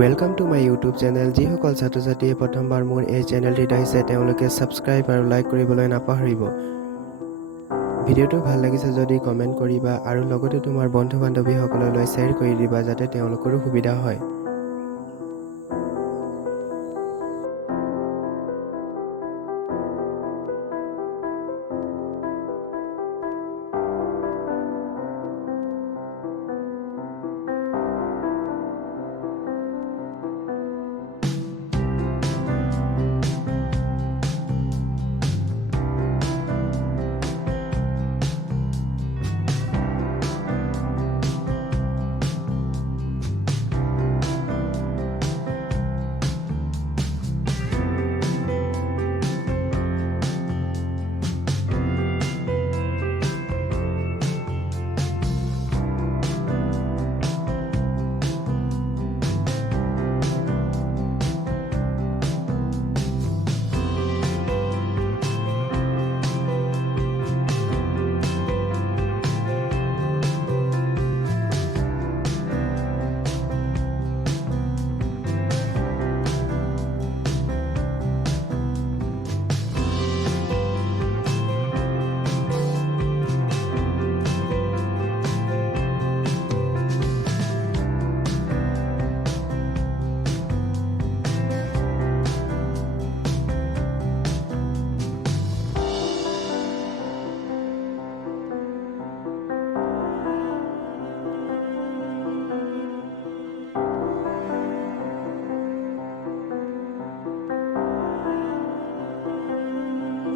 Welcome to my YouTube channel. যিসকল ছাত্ৰ-ছাত্ৰীয়ে প্ৰথমবাৰ মোৰ এই চেনেলটিত আহিছে তেওঁলোকে সাবস্ক্ৰাইব আৰু লাইক কৰিবলৈ নাপাহৰিব। ভিডিঅ'টো ভাল লাগিছে যদি কমেন্ট কৰিবা আৰু লগতে তোমাৰ বন্ধু-বান্ধৱীসকললৈ শ্বেয়াৰ কৰি দিবা যাতে তেওঁলোকৰো সুবিধা হয়।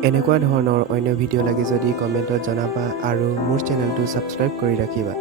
এনেকুৱা ধৰণৰ অন্য ভিডিঅ' লাগে যদি কমেন্টত জনাবা আৰু মোৰ চেনেলটো সাবস্ক্ৰাইব কৰি ৰাখিবা।